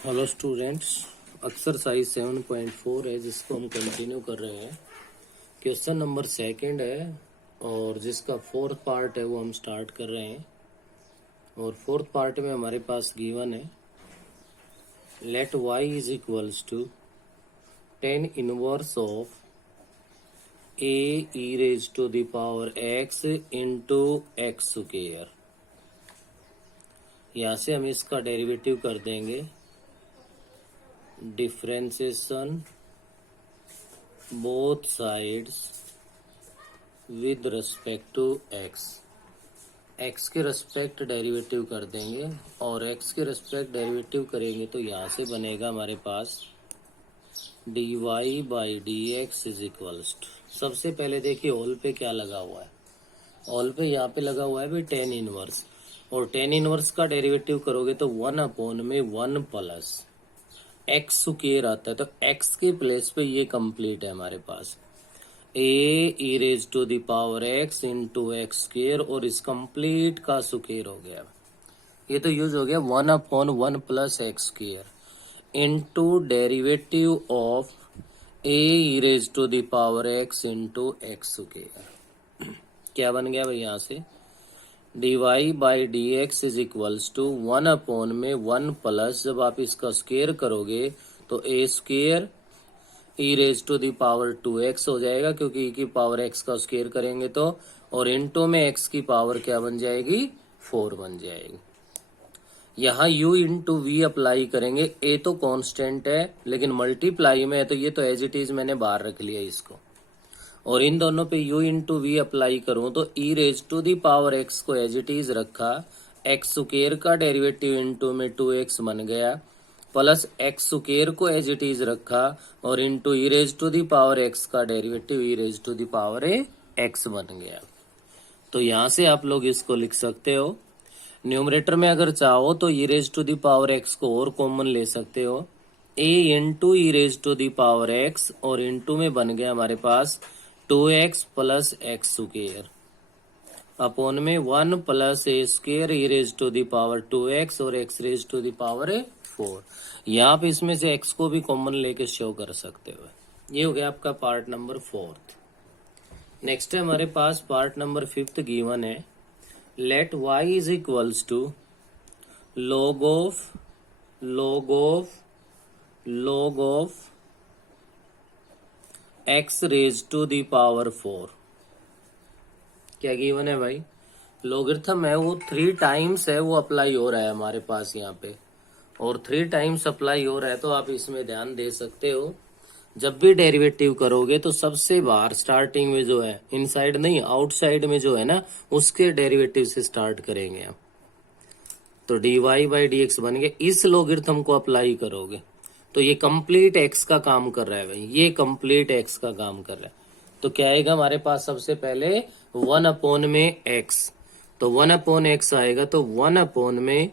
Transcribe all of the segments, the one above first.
Hello students, exercise 7.4 है जिसको हम कंटिन्यू कर रहे हैं। क्वेश्चन नंबर सेकंड है और जिसका फोर्थ पार्ट है वो हम स्टार्ट कर रहे हैं। और फोर्थ पार्ट में हमारे पास गिवन है let y is equals to 10 inverse of a e raise to the power x into X square. यहाँ से हम इसका डेरिवेटिव कर देंगे differentiation both sides with respect to X के रिस्पेक्ट डेरिवेटिव कर देंगे और एक्स के रिस्पेक्ट डेरिवेटिव करेंगे तो यहाँ से बनेगा हमारे पास dy by D x is equals to, सबसे पहले देखिए होल पे क्या लगा हुआ है। होल पे यहाँ पे लगा हुआ है भी 10 इनवर्स, और 10 इनवर्स का डेरिवेटिव करोगे तो 1/1 प्लस एक्स स्क्वायर आता है, तो एक्स के प्लेस पे ये कंप्लीट है हमारे पास a e raise to the power x into X square, और इस कंप्लीट का स्क्वायर हो गया। ये तो यूज हो गया 1/1 plus x square into derivative of a e raise to the power x into X square. क्या बन गया भाई यहाँ से dy by D x is equals to 1/1 plus, जब आप इसका स्क्वायर करोगे तो a square e raise to the power 2x हो जाएगा, क्योंकि e की पावर x का स्क्वायर करेंगे तो, और इनटू में x की पावर क्या बन जाएगी 4 बन जाएगी। यहाँ u इंटू वी अप्लाई करेंगे, a तो कांस्टेंट है लेकिन मल्टीप्लाई में है तो ये तो एज इट इज मैंने बाहर रख लिया इसको, और इन दोनों पे u इंटू वी अप्लाई करूं तो e raise to the power x को एज इट इज रखा, x स्क्वायर का डेरिवेटिव इंटू में 2x बन गया, प्लस एक्स स्क्वायर को एज इट इज रखा और into e raise to the power x का derivative e raise to the power x बन गया। तो यहाँ से आप लोग इसको लिख सकते हो, न्यूमरेटर में अगर चाहो तो e raise to the power x को और कॉमन ले सकते हो, a into e raise to the power x, और इंटू में बन गया हमारे पास 2x plus x square upon में 1 plus a square e raise to the power 2x और x raise to the power 4। यहाँ पे इसमें से x को भी कॉमन लेके शो कर सकते हो। ये हो गया आपका पार्ट नंबर 4। नेक्स्ट है हमारे पास पार्ट नंबर 5 गिवन है let y is equals to log of x raise to the power 4। क्या गिवन है भाई, लॉगरिथम है वो 3 टाइम्स है, वो अप्लाई हो रहा है हमारे पास यहाँ पे, और 3 टाइम्स अप्लाई हो रहा है तो आप इसमें ध्यान दे सकते हो। जब भी डेरिवेटिव करोगे तो सबसे बाहर स्टार्टिंग में जो है, इनसाइड नहीं आउटसाइड में जो है ना, उसके डेरिवेटिव से स्टार्ट करेंगे आप। तो dy बाई डी एक्स बन गया, इस लॉगरिथम को अप्लाई करोगे तो ये कंप्लीट एक्स का काम कर रहा है भाई, ये कंप्लीट एक्स का काम कर रहा है। तो क्या आएगा हमारे पास, सबसे पहले 1/में x, तो 1/x आएगा, तो 1/ में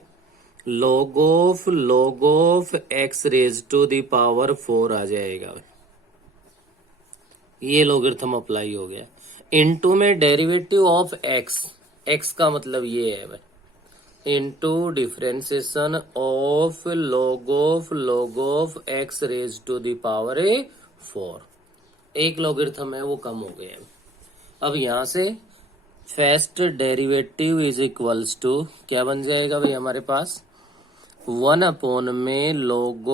log of x raise to the power 4 आ जाएगा। ये लॉगरिथम अप्लाई हो गया। इनटू में डेरिवेटिव ऑफ x का मतलब ये है भाई, into differentiation of log of x raise to the power 4। एक लॉगरिथम है वो कम हो गया। अब यहां से first derivative is equals to क्या बन जाएगा भाई हमारे पास, 1/ में log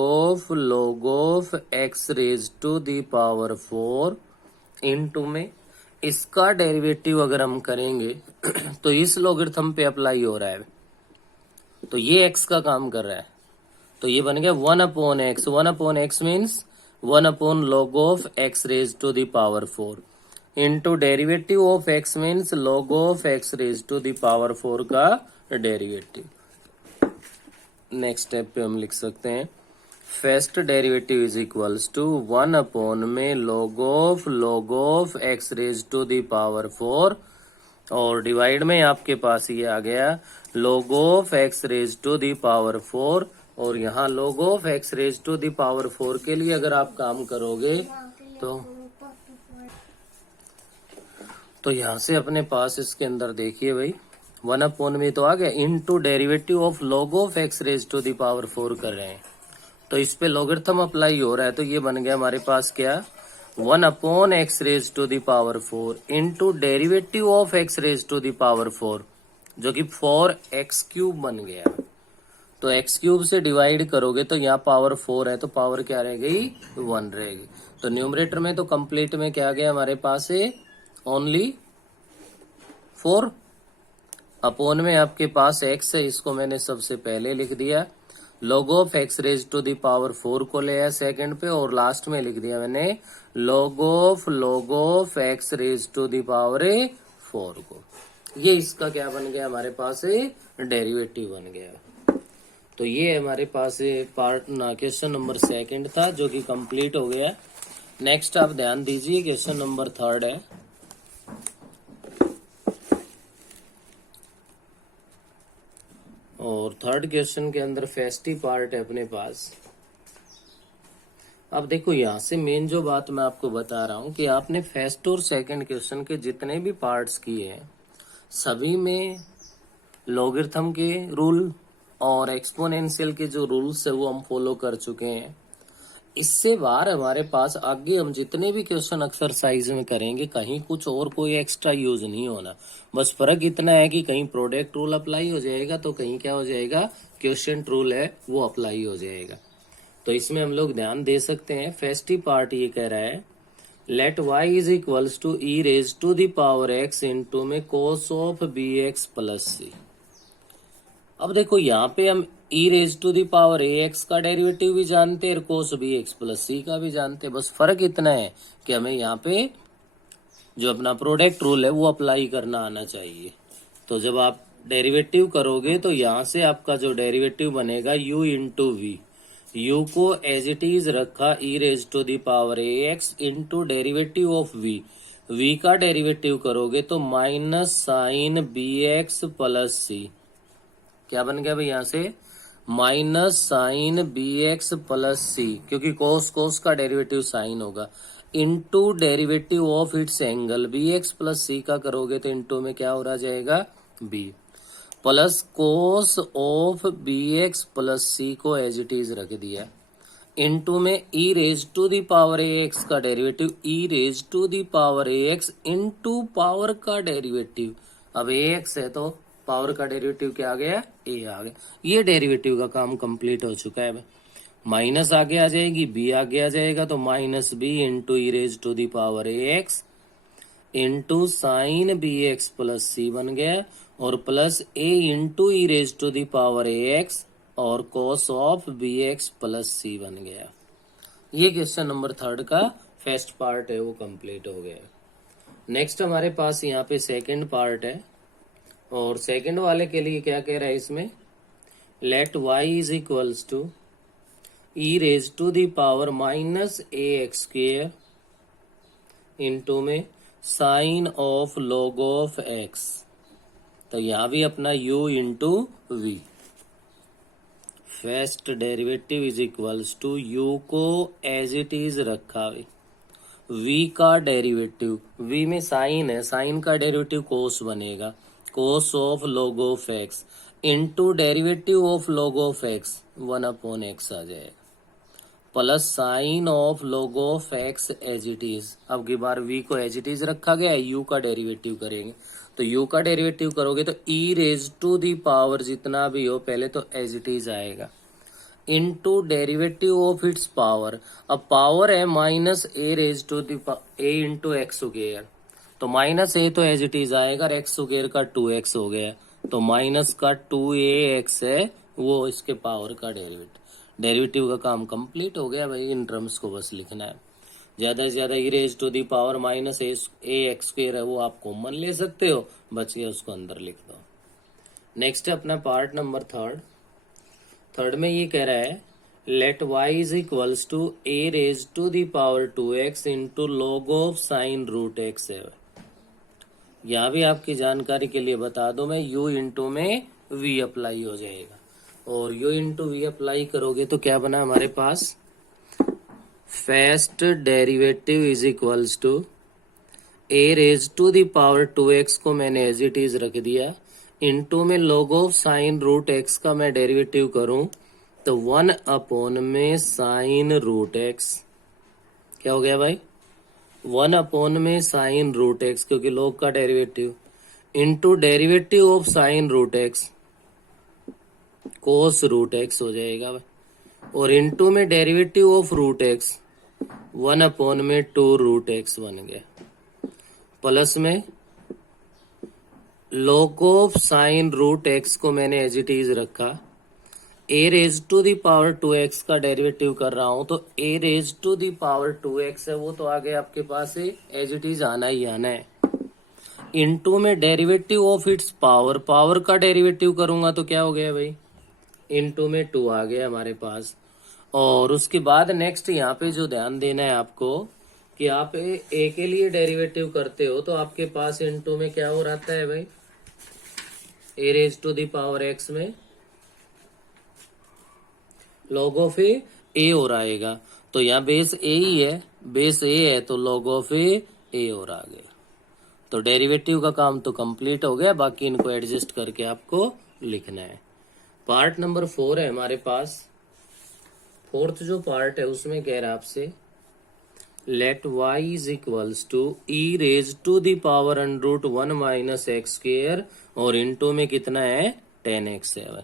of x raise to the power 4 into में इसका डेरिवेटिव अगर हम करेंगे तो इस लॉगरिथम पे अप्लाई हो रहा है, तो ये x का काम कर रहा है, तो ये बन गया 1/x। 1/x means 1/ log of x raise to the power 4 into derivative of x means log of x raise to the power 4 का डेरिवेटिव। नेक्स्ट स्टेप पे हम लिख सकते हैं first derivative is equals to 1/ में log of x raise to the power 4, और divide में आपके पास ये आ गया log of x raise to the power 4, और यहाँ log of x raise to the power 4 के लिए अगर आप काम करोगे तो यहाँ से अपने पास इसके अंदर देखिए भाई 1/ में तो आ गया, into derivative of log of x raise to the power 4 कर रहे हैं, तो इस पे लॉगरिथम अप्लाई हो रहा है, तो ये बन गया हमारे पास क्या, 1/x⁴ into derivative of x⁴ जो कि 4x³ बन गया। तो x³ से डिवाइड करोगे तो यहाँ पावर 4 है, तो पावर क्या रह गई, 1 रहेगी। तो न्यूमरेटर में तो कंप्लीट में क्या गया हमारे पास है, ओनली 4। अपोन में आपके पास x है, इसको मैंने सबसे पहले लिख दिया। log ऑफ x⁴ को ले आया सेकंड पे, और लास्ट में लिख दिया मैंने log ऑफ x⁴ को। ये इसका क्या बन गया हमारे पास है, डेरिवेटिव बन गया। तो ये हमारे पास पार्ट ना क्वेश्चन नंबर सेकंड था, जो कि कंप्लीट हो गया। नेक्स्ट आप ध्यान दीजिए, क्वेश्चन नंबर थर्ड है। और थर्ड क्वेश्चन के अंदर फेस्टी पार्ट है अपने पास। अब देखो यहाँ से मेन जो बात मैं आपको बता रहा हूँ कि आपने फर्स्ट और सेकंड क्वेश्चन के जितने भी पार्ट्स किए हैं, सभी में लॉगरिथम के रूल और एक्सपोनेंशियल के जो रूल्स है वो हम फॉलो कर चुके हैं। इससे बाहर हमारे पास आगे हम जितने भी क्वेश्चन एक्सरसाइज में करेंगे, कहीं कुछ और कोई एक्स्ट्रा यूज नहीं होना। बस फर्क इतना है कि कहीं प्रोडक्ट रूल अप्लाई हो जाएगा, तो कहीं क्या हो जाएगा, क्वोशिएंट रूल है वो अप्लाई हो जाएगा। तो इसमें हम लोग ध्यान दे सकते हैं। फर्स्ट ही पार्ट ये कह रहा है, let y is equals to e⁻x into में cos of bx plus c। अब देखो यहाँ पे हम e⁻ax का डेरिवेटिव भी जानते हैं और cos bx प्लस c का भी जानते हैं। बस फर्क इतना है कि हमें यहाँ पे जो अपना प्रोडक्ट रूल है वो अप्लाई करना आना चाहिए। तो जब आप डेरिवेटिव करोगे तो यहाँ से आपका जो डेरिवेटिव बनेगा u इंटू वी, u को एज इट इज रखा e⁻ax into derivative of v, v का डेरिवेटिव करोगे तो minus sine bx plus c। क्या बन गया भाई, यहाँ से minus sine bx plus c, क्योंकि कोस का डेरिवेटिव साइन होगा, into derivative of its angle bx plus c का करोगे तो इंटू में क्या हो रहा जाएगा, b plus cos of bx plus c को एज इट इज रख दिया, इंटू में e⁻ax का डेरिवेटिव e⁻ax इंटू पावर का डेरिवेटिव। अब ax है तो पावर का डेरिवेटिव क्या आ गया, a आ गया। ये डेरिवेटिव का काम कंप्लीट हो चुका है। माइनस आगे आ जाएगी, b आगे आ जाएगा, तो minus b into e⁻ax into sine bx plus c बन गया, और प्लस a इंटू e⁻ax और cos of bx plus c बन गया। ये क्वेश्चन नंबर थर्ड का फर्स्ट पार्ट है वो कंप्लीट हो गया। नेक्स्ट हमारे पास यहाँ पे सेकंड पार्ट है, और सेकंड वाले के लिए क्या कह रहा है इसमें, let y is equals to e⁻−ax² into में sine of log of x। तो यहाँ भी अपना u into v, first derivative is equals to u को एज इट इज रखा है, v का डेरिवेटिव, v में साइन है, साइन का डेरिवेटिव कोस बनेगा, cos of log of x into derivative of log of x 1/x आ जाएगा, plus sine of log of x as it is. अब की बार v को एज इट इज रखा गया, u का डेरिवेटिव करेंगे, तो u का डेरिवेटिव करोगे तो e⁻ जितना भी हो पहले तो एज इट इज आएगा, into derivative of its power. अब पावर है minus a into X square, तो माइनस a तो एज इट इज आएगा, और एक्स स्क्वायर का 2x हो गया, तो माइनस का 2ax है वो इसके पावर का डेरिवेटिव। डेरिवेटिव का काम कंप्लीट हो गया भाई, इन टर्म्स को बस लिखना है। ज्यादा से ज्यादा e⁻−ax² है वो आप कॉमन ले सकते हो, बच गया उसको अंदर लिख दो। नेक्स्ट है अपना पार्ट नंबर थर्ड में ये कह रहा है, let y is equals to a⁻2x into log of sine root x है। यहाँ भी आपकी जानकारी के लिए बता दो मैं, u इंटू में v अप्लाई हो जाएगा, और u इंटू v अप्लाई करोगे तो क्या बना हमारे पास, first derivative is equals to a⁻2x को मैंने एज इट इज रख दिया, इंटू में log of sine root x का मैं डेरिवेटिव करूं तो 1 में साइन रूट एक्स, क्या हो गया भाई, 1 में साइन रूट एक्स, क्योंकि log का derivative, into derivative of sine root X cos root X हो जाएगा भाई, और इंटू में डेरिवेटिव ऑफ रूट एक्स 1 में 2 रूट एक्स बन गया, प्लस में log of sine root x को मैंने एज इट इज रखा, a raise to the power 2x का डेरिवेटिव कर रहा हूं, तो a raise to the power 2x है, वो तो आगे आपके पास है, एज इट इज आना ही आना है। इनटू में derivative of its power, power का डेरिवेटिव करूंगा तो क्या हो गया भाई, इनटू में 2 आ गया हमारे पास। और उसके बाद नेक्स्ट यहाँ पे जो ध्यान देना है आपको, कि आप ए के लिए डेरिवेटिव करते हो तो आपके पास इनटू में क्या हो रहता है भाई, a raise to the power x में log ऑफ ए हो रहेगा, तो यहाँ बेस ए ही है, बेस ए है तो log ऑफ ए हो रहा गया। तो डेरिवेटिव का काम तो कंप्लीट हो गया, बाकी इनको एडजस्ट करके आपको लिखना है। पार्ट नंबर 4 है हमारे पास, फोर्थ जो पार्ट है उसमें कह रहा है आपसे, let y is equals to e raise to the power √1 minus x square, और इनटू में कितना है 10x है।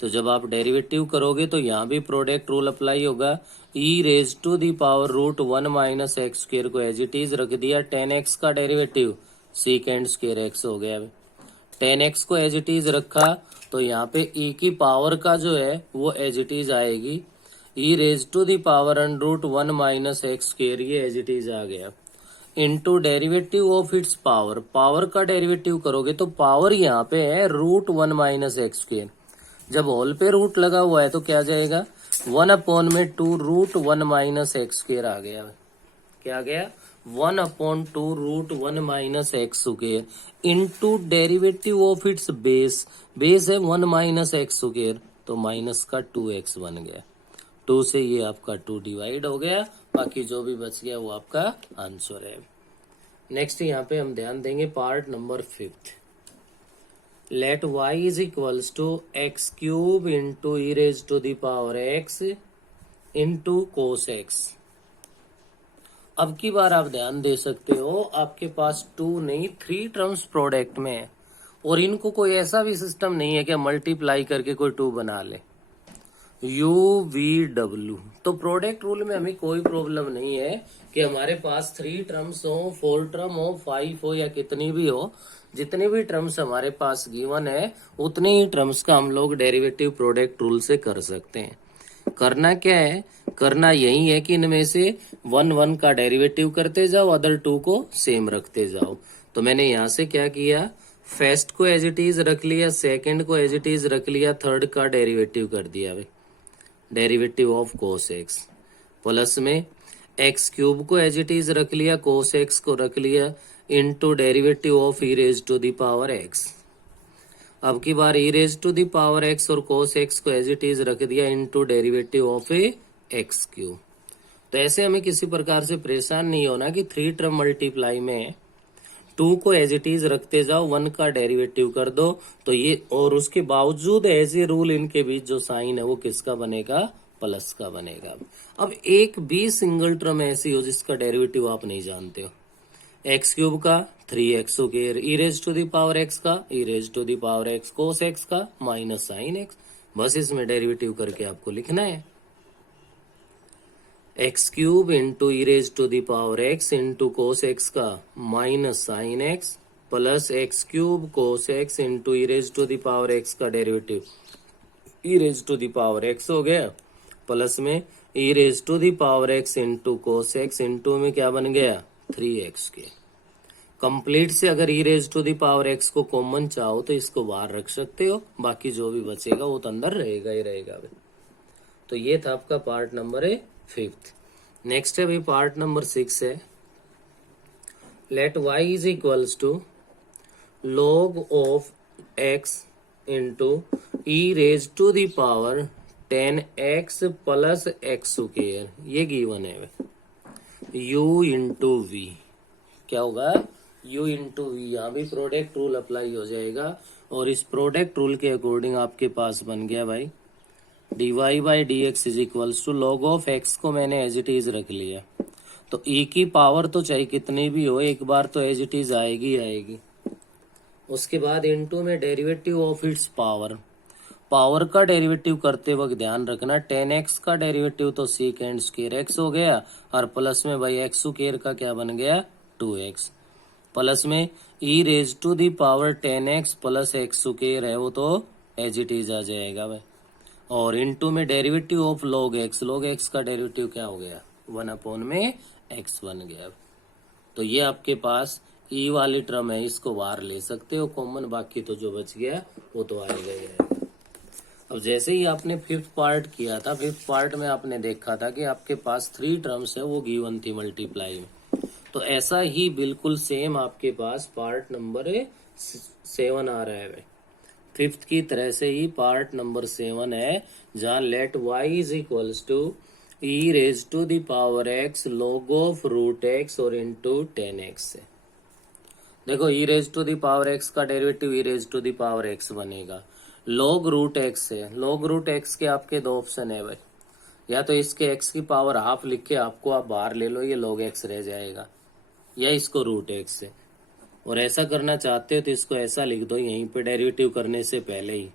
तो जब आप डेरिवेटिव करोगे तो यहाँ भी प्रोडक्ट रूल अप्लाई होगा, e raise to the power √1 minus x square को एज इट इज रख दिया, 10x का डेरिवेटिव सीकेंड स्क्वायर एक्स हो गया। 10x को एज इट इज रखा तो यहाँ पे e की पावर का जो है वो एज इट इज आएगी, e raise to the power √1 minus x square, ये एज इट इज आ गया, into derivative of its power, power का डेरिवेटिव करोगे तो पावर यहाँ पे है √1 माइनस एक्स स्क्वायर, जब होल पे रूट लगा हुआ है तो क्या जाएगा, 1 में 2 √1 माइनस एक्स स्क्वायर आ गया, क्या आ गया 1/2 √1 minus x square, into derivative of it's base, base है 1 माइनस एक्स स्क्वायर, तो माइनस का 2x बन गया, 2 से ये आपका 2 डिवाइड हो गया, बाकी जो भी बच गया वो आपका आंसर है। नेक्स्ट यहाँ पे हम ध्यान देंगे part number 5, let y is equals to x cube into e raise to the power x into cos x। अब की बार आप ध्यान दे सकते हो, आपके पास 2 नहीं 3 टर्म्स प्रोडक्ट में है, और इनको कोई ऐसा भी सिस्टम नहीं है कि मल्टीप्लाई करके कोई 2 बना ले, UVW, तो प्रोडक्ट रूल में हमें कोई प्रॉब्लम नहीं है कि हमारे पास 3 टर्म्स हो, 4 टर्म हो, 5 हो, या कितनी भी हो, जितने भी टर्म्स हमारे पास गिवन है उतने ही टर्म्स का हम लोग डेरिवेटिव प्रोडक्ट रूल से कर सकते हैं। करना क्या है, करना यही है कि इनमें से 1 का डेरिवेटिव करते जाओ, अदर 2 को सेम रखते जाओ। तो मैंने यहाँ से क्या किया, फर्स्ट को एज इट इज रख लिया, सेकंड को एज इट इज रख लिया, थर्ड का डेरिवेटिव कर दिया भाई, derivative of cos x, plus में एक्स क्यूब को एज इट इज रख लिया, कोस एक्स को रख लिया, into derivative of e raise to the power x. अब की बार e raise to the power x और कोस एक्स को एज इट इज रख दिया, into derivative of x cube. तो ऐसे हमें किसी प्रकार से परेशान नहीं होना कि 3 टर्म मल्टीप्लाई में 2 को एज इट इज रखते जाओ, 1 का डेरिवेटिव कर दो, तो ये, और उसके बावजूद एज ए रूल इनके बीच जो साइन है वो किसका बनेगा, प्लस का बनेगा। अब एक भी सिंगल टर्म ऐसी हो जिसका डेरिवेटिव आप नहीं जानते हो, एक्स क्यूब का 3x square, e raise to the power x का e raise to the power x, cos x का माइनस साइन एक्स, बस इसमें डेरिवेटिव करके आपको लिखना है, x cube into e raise to the power x into cos x का minus sine x, plus x cube cos x into e raise to the power x का derivative e raise to the power x हो गया, plus में e raise to the power x into cos x, into में क्या बन गया 3x के। Complete से अगर e raise to the power x को कॉमन चाहो तो इसको बाहर रख सकते हो, बाकी जो भी बचेगा वो तो अंदर रहेगा ही रहेगा भाई। तो ये था आपका पार्ट नंबर 5। नेक्स्ट है भाई पार्ट नंबर 6 है, let y is equals to log of x into e raise to the power 10x plus x square, ये गिवन है भाई, u इंटू वी, क्या होगा u इंटू वी, यहाँ भी प्रोडक्ट रूल अप्लाई हो जाएगा, और इस प्रोडक्ट रूल के अकॉर्डिंग आपके पास बन गया भाई d y by D x is equals to log of x को मैंने एज इट इज रख लिया। तो ई की पावर तो चाहे कितनी भी हो, एक बार तो एज इट इज आएगी आएगी। उसके बाद इनटू में derivative of its power. Power का डेरिवेटिव करते वक्त ध्यान रखना 10x का डेरिवेटिव तो सेकेंड स्क्वायर x हो गया, और प्लस में भाई x स्क्वायर का क्या बन गया 2x, प्लस में e raise to the power 10x plus x square है वो तो एज इट इज आ जाएगा भाई। और इनटू में डेरिवेटिव ऑफ log x का डेरिवेटिव क्या हो गया 1 में x बन गया। तो ये आपके पास ई वाली टर्म है, इसको बाहर ले सकते हो कॉमन, बाकी तो जो बच गया वो तो आएगा ही आएगा। अब जैसे ही आपने फिफ्थ पार्ट किया था, फिफ्थ पार्ट में आपने देखा था कि आपके पास 3 टर्म्स है वो गिवन थी मल्टीप्लाई में। तो ऐसा ही बिल्कुल सेम आपके पास पार्ट नंबर 7 आ रहा है भाई। फिफ्थ की तरह से ही पार्ट नंबर 7 है, जहां let y is equals to e raise to the power x log of root x और इंटू 10x है। देखो e raise to the power x का derivative e raise to the power x बनेगा, log root x है। log root x के आपके 2 option है भाई, या तो इसके x की पावर हाफ लिख के आपको आप बाहर ले लो, ये log x रह जाएगा, या इसको रूट x है। और ऐसा करना चाहते हो तो इसको ऐसा लिख दो यहीं पे डेरिवेटिव करने से पहले ही,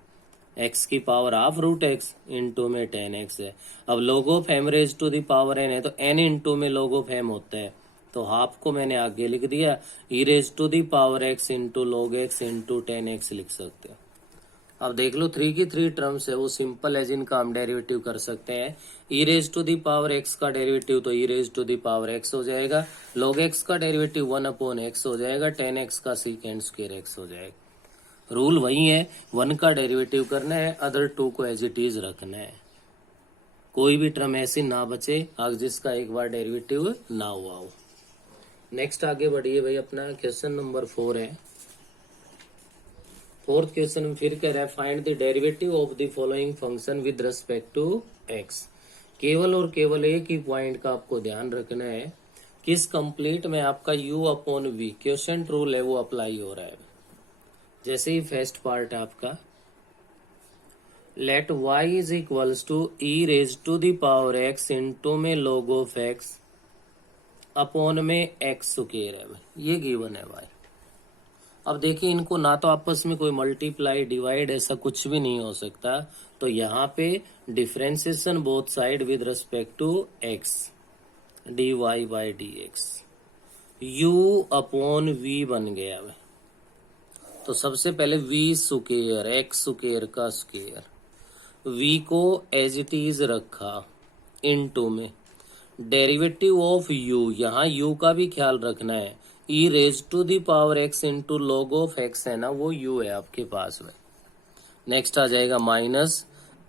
x की power half root x into में 10x है। अब log of m raise to the power n है तो n इंटू में log ऑफ m होता है, तो हाफ को मैंने आगे लिख दिया, e raise to the power x into log x into 10x लिख सकते हो। अब देख लो 3 की 3 टर्म्स है वो सिंपल है, जिनका हम डेरिवेटिव कर सकते हैं। E raise to the power x का डेरिवेटिव तो e raise to the power x हो जाएगा, log x का डेरिवेटिव 1/x हो जाएगा, 10x का सेकेंड स्क्वायर x हो जाएगा। रूल वही है, 1 का डेरिवेटिव करना है, अदर 2 को एज इट इज रखना है, कोई भी टर्म ऐसी ना बचे जिसका एक बार डेरिवेटिव ना हुआ हो। नेक्स्ट आगे बढ़िए भाई, अपना क्वेश्चन नंबर 4 है। फोर्थ क्वेश्चन में फिर कह रहा है find the derivative of the following function with respect to x। केवल और केवल एक ही पॉइंट का आपको ध्यान रखना है, किस कंप्लीट में आपका u/v क्वोशिएंट रूल है वो अप्लाई हो रहा है। जैसे ही फर्स्ट पार्ट है आपका let y is equals to e raise to the power x into में log ऑफ x अपॉन में x स्क्वायर है भाई, ये गिवन है भाई। अब देखिए इनको ना तो आपस में कोई मल्टीप्लाई डिवाइड ऐसा कुछ भी नहीं हो सकता, तो यहाँ पे differentiation both side with respect to x dy by D x u upon v बन गया है। तो सबसे पहले v स्क्वायर x स्क्वायर का स्क्वायर v को एज इट इज रखा इनटू में डेरिवेटिव ऑफ u, यहाँ u का भी ख्याल रखना है, e raise to the power x into log of x है ना वो u है आपके पास में। नेक्स्ट आ जाएगा माइनस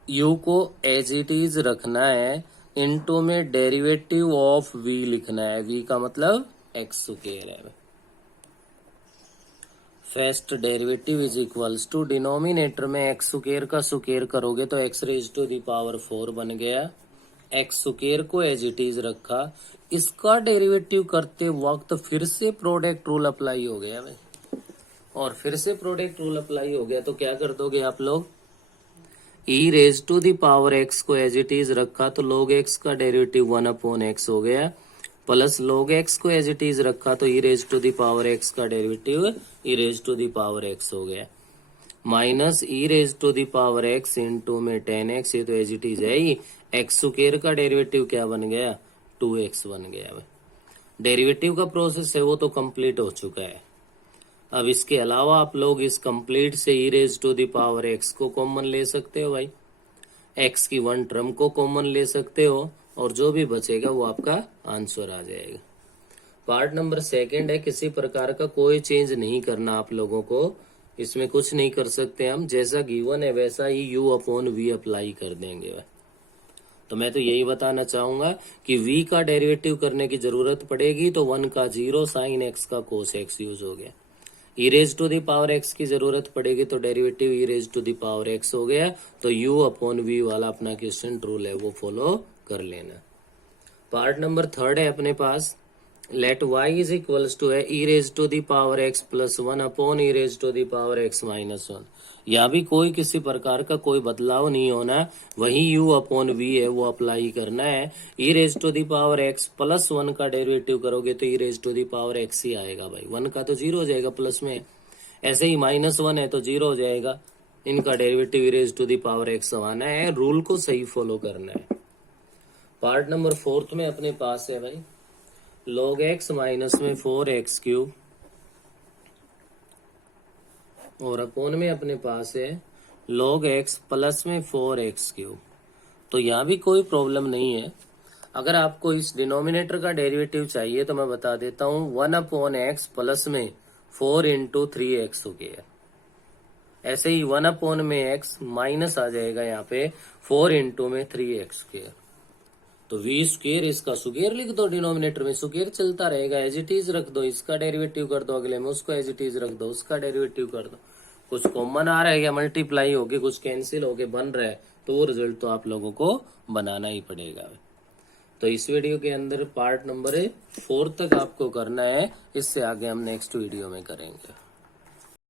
u को एज इट इज रखना है, इंटू में डेरिवेटिव ऑफ v लिखना है, v का मतलब x स्क्वायर है। First derivative is equals to denominator में x स्क्वायर का स्क्वायर करोगे तो x raise to the power 4 बन गया, x स्क्वायर को एज इट इज रखा, इसका डेरिवेटिव करते वक्त फिर से प्रोडक्ट रूल अप्लाई हो गया भाई। और फिर से प्रोडक्ट रूल अप्लाई हो गया तो क्या कर दोगे आप लोग, e raise to the power x को एज इट इज रखा तो log x का डेरिवेटिव 1/x हो गया, प्लस log x को एज इट इज रखा तो e raise to the power x का derivative e raise to the power x हो गया, minus e raise to the power x into में 10x, ये तो एज इट इज है ही, x स्क्वायर का डेरिवेटिव क्या बन गया 2x बन गया। डेरिवेटिव का प्रोसेस है वो तो कंप्लीट हो चुका है। अब इसके अलावा आप लोग इस कंप्लीट से e raise to the power x को कॉमन ले सकते हो भाई, x की 1 टर्म को कॉमन ले सकते हो, और जो भी बचेगा वो आपका आंसर आ जाएगा। पार्ट नंबर 2 है, किसी प्रकार का कोई चेंज नहीं करना आप लोगों को, इसमें कुछ नहीं कर सकते हम, जैसा गिवन है वैसा ही u/v अप्लाई कर देंगे। तो मैं तो यही बताना चाहूंगा कि v का डेरिवेटिव करने की जरूरत पड़ेगी तो 1 का 0 साइन x का कोस x यूज हो गया, e raise to the power x की जरूरत पड़ेगी तो derivative e raise to the power x हो गया। तो u/v वाला अपना क्वेश्चन रूल है वो फॉलो कर लेना। पार्ट नंबर 3 है अपने पास, let y is equals to है e raise to the power x plus 1 upon e raise to the power x minus 1। यहाँ भी कोई किसी प्रकार का कोई बदलाव नहीं होना, वही u अपॉन v है वो अप्लाई करना है। e raise to the power x plus 1 का डेरिवेटिव करोगे तो e raise to the power x ही आएगा भाई, 1 का तो 0 हो जाएगा प्लस में, ऐसे ही माइनस 1 है तो 0 हो जाएगा। इनका derivative e raise to the power x आना है, रूल को सही फॉलो करना है। पार्ट नंबर 4 में अपने पास है भाई log x माइनस में 4x क्यूब और अपोन में अपने पास है log x प्लस में 4x क्यूब। तो यहाँ भी कोई प्रॉब्लम नहीं है। अगर आपको इस डिनोमिनेटर का डेरिवेटिव चाहिए तो मैं बता देता हूँ 1 अपॉन एक्स प्लस में 4 इंटू 3x हो गया। ऐसे ही 1 अपॉन में x माइनस आ जाएगा यहाँ पे 4 इंटू में 3x स्क्वायर। तो v स्क्वायर इसका स्क्वायर लिख दो, डिनोमिनेटर में स्क्वायर चलता रहेगा, एज इट इज रख दो, इसका डेरिवेटिव कर दो, अगले में उसको एज इट इज रख दो, उसका डेरिवेटिव कर दो। कुछ कॉमन आ रहा है या मल्टीप्लाई होके कुछ कैंसिल होके बन रहा है तो वो रिजल्ट तो आप लोगों को बनाना ही पड़ेगा। तो इस वीडियो के अंदर पार्ट नंबर 4 तक आपको करना है, इससे आगे हम नेक्स्ट वीडियो में करेंगे।